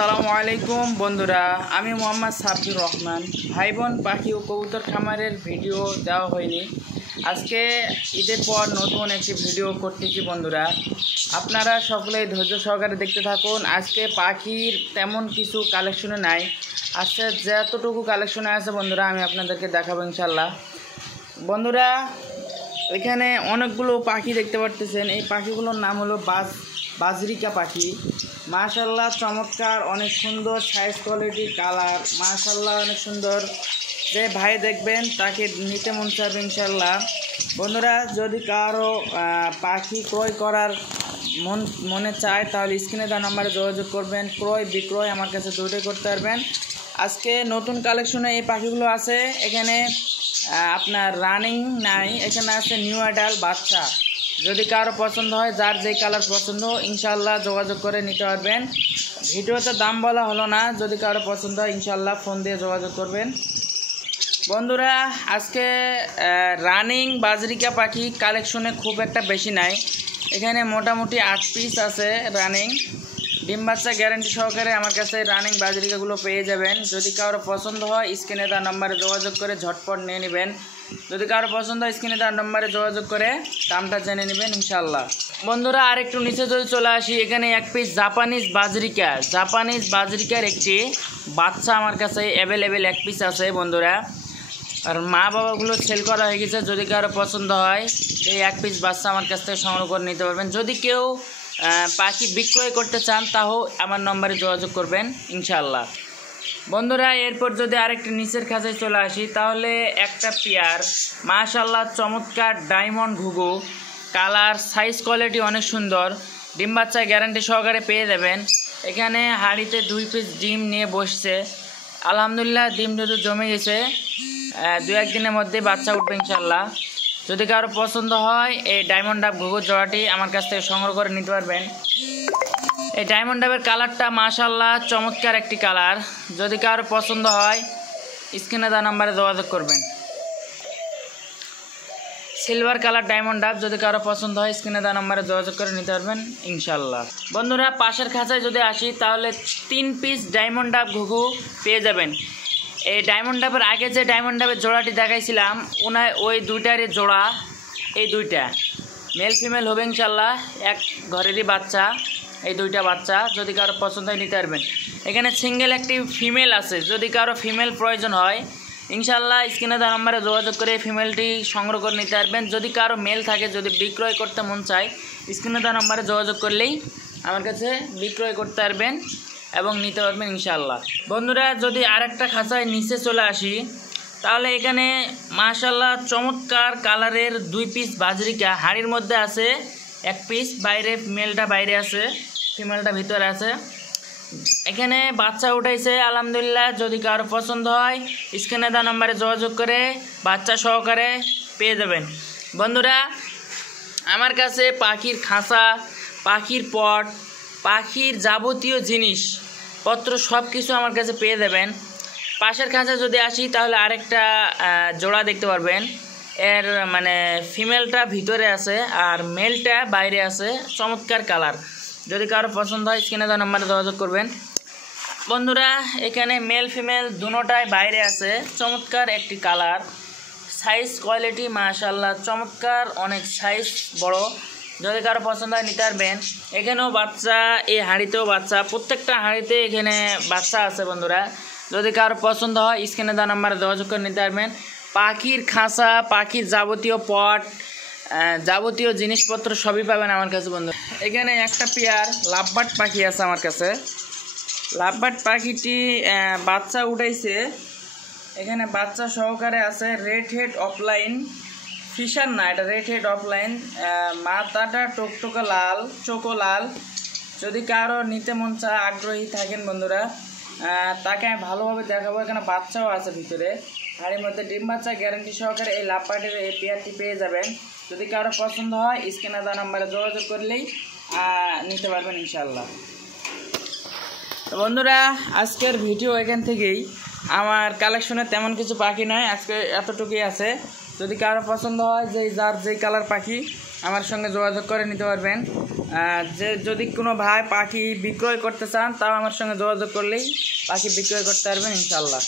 আসসালামু আলাইকুম বন্ধুরা, আমি মোহাম্মদ সাব্বির রহমান। ভাই বোন পাখি ও কবুতর খামারের ভিডিও দেওয়া হয়নি, আজকে ঈদের পর নতুন একটি ভিডিও করতেছি বন্ধুরা। আপনারা সকলেই ধৈর্য সহকারে দেখতে থাকুন। আজকে পাখির তেমন কিছু কালেকশনে নাই, আজকে যতটুকু কালেকশনে আছে বন্ধুরা আমি আপনাদেরকে দেখাবো ইনশাল্লাহ। বন্ধুরা এখানে অনেকগুলো পাখি দেখতে পারতেছেন, এই পাখিগুলোর নাম হলো বাজরিকা পাখি। মাশাআল্লাহ চমৎকার, অনেক সুন্দর সাইজ, কোয়ালিটি, কালার মাশাআল্লাহ অনেক সুন্দর। যে ভাই দেখবেন তাকে নিতে মন চাইবে ইনশাআল্লাহ। বন্ধুরা যদি কারো পাখি ক্রয় করার মনে চায় তাহলে স্ক্রিনে দেওয়া নাম্বারে যোগাযোগ করবেন। ক্রয় বিক্রয় আমার কাছে দুটোই করতে পারবেন। আজকে নতুন কালেকশনে এই পাখিগুলো আছে। এখানে আপনার রানিং নাই, এখানে আছে নিউ অ্যাডাল্ট বাচ্চা। যদি কারো পছন্দ হয়, যার যেই কালার পছন্দ ইনশাআল্লাহ যোগাযোগ করে নিতে পারবেন। ভিডিওতে দাম বলা হলো না, যদি কারো পছন্দ হয় ইনশাআল্লাহ ফোন দিয়ে যোগাযোগ করবেন। বন্ধুরা আজকে রানিং বাজরিকা পাখি কালেকশনে খুব একটা বেশি নাই, এখানে মোটামুটি 8 পিস আছে রানিং। ডিম বাচ্চা গ্যারান্টি সহকারে আমার কাছে রানিং বাজরিকাগুলো পেয়ে যাবেন। যদি কারো পছন্দ হয় স্ক্রিনে দেওয়া নম্বরে যোগাযোগ করে ঝটপট নিয়ে নেবেন। যদি কারো পছন্দ হয় স্ক্রিনে দেওয়া নম্বরে যোগাযোগ করে দামটা জেনে নেবেন ইনশাআল্লাহ। বন্ধুরা আর একটু নিচে যদি চলে আসি, এখানে 1 পিস জাপানিজ বাজরিকার একটি বাচ্চা আমার কাছে অ্যাভেলেবেল 1 পিস আছে বন্ধুরা। আর মা বাবাগুলো সেল করা হয়ে গেছে। যদি কারো পছন্দ হয় এই 1 পিস বাচ্চা আমার কাছ থেকে সংগ্রহ করে নিতে পারবেন। যদি কেউ পাখি বিক্রয় করতে চান তাও আমার নম্বরে যোগাযোগ করবেন ইনশাআল্লাহ। বন্ধুরা এরপর যদি আরেকটি নিচের কাছে চলে আসি, তাহলে একটা পেয়ার মাশাআল্লাহ চমৎকার ডায়মন্ড ঘুঘু, কালার সাইজ কোয়ালিটি অনেক সুন্দর, ডিম বাচ্চা গ্যারান্টি সহকারে পেয়ে যাবেন। এখানে হাঁড়িতে 2 পিস ডিম নিয়ে বসছে, আলহামদুলিল্লাহ ডিম যদি জমে গেছে, 2-1 দিনের মধ্যে বাচ্চা উঠবে ইনশাআল্লাহ। যদি কারো পছন্দ হয় এই ডায়মন্ড ডাব ঘুঘুর জোড়াটি আমার কাছ থেকে সংগ্রহ করে নিতে পারবেন। এই ডায়মন্ড ডাবের কালারটা মাশাআল্লাহ চমৎকার একটি কালার। যদি কারো পছন্দ হয় স্ক্রিনে দেওয়া নাম্বারে যোগাযোগ করবেন। সিলভার কালার ডায়মন্ড ডাব, যদি কারো পছন্দ হয় স্ক্রিনে দেওয়া নাম্বারে যোগাযোগ করে নিতে পারবেন ইনশাআল্লাহ। বন্ধুরা পাশের খাঁচায় যদি আসি, তাহলে 3 পিস ডায়মন্ড ডাব ঘুঘু পেয়ে যাবেন। এই ডায়মন্ড ডাবের আগে যে ডায়মন্ড ডাবের জোড়াটি দেখাইছিলাম ওই দুইটারই জোড়া, এই দুইটা মেল ফিমেল হবে ইনশাআল্লাহ, এক ঘরেরই বাচ্চা। এই দুইটা বাচ্চা যদি কারো পছন্দ হয় নিতে পারবেন। এখানে সিঙ্গেল একটি ফিমেল আছে, যদি কারো ফিমেল প্রয়োজন হয় ইনশাআল্লাহ স্ক্রিনে দেওয়া নম্বরে যোগাযোগ করে ফিমেলটি সংগ্রহ করে নিতে পারবেন। যদি কারো মেল থাকে, যদি বিক্রয় করতে মন চায় স্ক্রিনে দেওয়া নম্বরে যোগাযোগ করলেই আমার কাছে বিক্রয় করতে পারবেন এবং নিতে পারবেন ইনশাআল্লাহ। বন্ধুরা যদি আরেকটা খাঁচায় নিচে চলে আসি, তাহলে এখানে মাশাআল্লাহ চমৎকার কালারের 2 পিস বাজরিকা, হাড়ির মধ্যে আছে 1 পিস, বাইরে মেলটা বাইরে আছে, ফিমেলটা ভিতরে আছে। এখানে বাচ্চা উঠাইছে আলহামদুলিল্লাহ। যদি কারো পছন্দ হয় স্ক্রিনে দেওয়া নম্বরে যোগাযোগ করে বাচ্চা সহকারে পেয়ে যাবেন। বন্ধুরা আমার কাছে পাখির খাঁচা, পাখির পট, পাখির যাবতীয় জিনিসপত্র সব কিছু আমার কাছে পেয়ে যাবেন। পাশের খাঁচা যদি আসি তাহলে আরেকটা জোড়া দেখতে পারবেন, এর মানে ফিমেলটা ভিতরে আছে আর মেলটা বাইরে আছে, চমৎকার কালার। যদি কারো পছন্দ হয় স্ক্রিনে দেওয়া নম্বরে যোগাযোগ করবেন। বন্ধুরা এখানে মেল ফিমেল দুটোটাই বাইরে আছে, চমৎকার একটি কালার, সাইজ কোয়ালিটি মাশাআল্লাহ চমৎকার, অনেক সাইজ বড়। যদি কারো পছন্দ হয় নিতে পারবেন। এখানেও বাচ্চা, এই হাঁড়িতেও বাচ্চা, প্রত্যেকটা হাঁড়িতে এখানে বাচ্চা আছে বন্ধুরা। যদি কারো পছন্দ হয় স্ক্রিনে দেওয়া নম্বরে যোগাযোগ করে নিতে পারবেন। পাখির খাঁচা, পাখির যাবতীয় পট, যাবতীয় জিনিসপত্র সবই পাবেন আমার কাছে বন্ধু। এখানে একটা পেয়ার লাভবার্ড পাখি আছে আমার কাছে। লাভবার্ড পাখিটি বাচ্চা উঠাইছে, এখানে বাচ্চা সহকারে আছে। রেড হেড অফলাইন, ফিশার না, এটা রেড হেড অফলাইন, মাথাটা টকটকা লাল, চোখও লাল। যদি কারো নিতে মন চায়, আগ্রহী থাকেন বন্ধুরা, তাকে আমি ভালোভাবে দেখাবো। এখানে বাচ্চাও আছে ভিতরে, হাড়ির মধ্যে ডিম বাচ্চা গ্যারান্টি সহকারে এই লাভবার্ডের এই পেয়ারটি পেয়ে যাবেন। যদি কারো পছন্দ হয় স্ক্রিনে দেওয়া নম্বরে যোগাযোগ করলেই নিতে পারবেন ইনশাআল্লাহ। তো বন্ধুরা আজকের ভিডিও এখান থেকেই, আমার কালেকশনে তেমন কিছু পাখি নয়, আজকে এতটুকুই আছে। যদি কারো পছন্দ হয় যার যেই কালার পাখি আমার সঙ্গে যোগাযোগ করে নিতে পারবেন। যে যদি কোনো ভাই পাখি বিক্রয় করতে চান তাও আমার সঙ্গে যোগাযোগ করলেই পাখি বিক্রয় করতে পারবেন ইনশাল্লাহ।